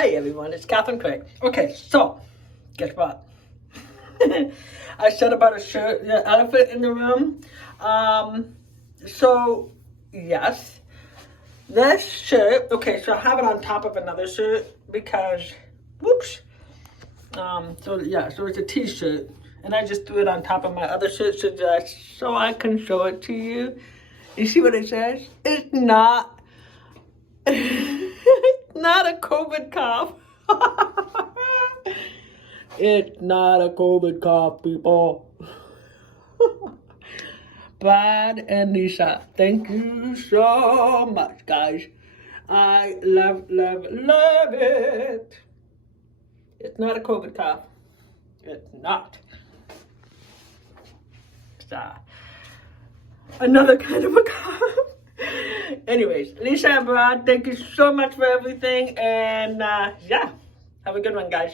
Hi everyone, it's Catherine Craig. Okay, so guess what? I said about a shirt, the elephant in the room. So yes, this shirt. Okay, so I have it on top of another shirt because, whoops. So it's a T-shirt, and I just threw it on top of my other shirt so I can show it to you. You see what it says? It's not. It's not a COVID cough. It's not a COVID cough, people. Brad and Lisa, thank you so much, guys. I love it. It's not a COVID cough. It's not. It's another kind of a cough. Anyways, Lisa and Brad, thank you so much for everything. And yeah, have a good one, guys.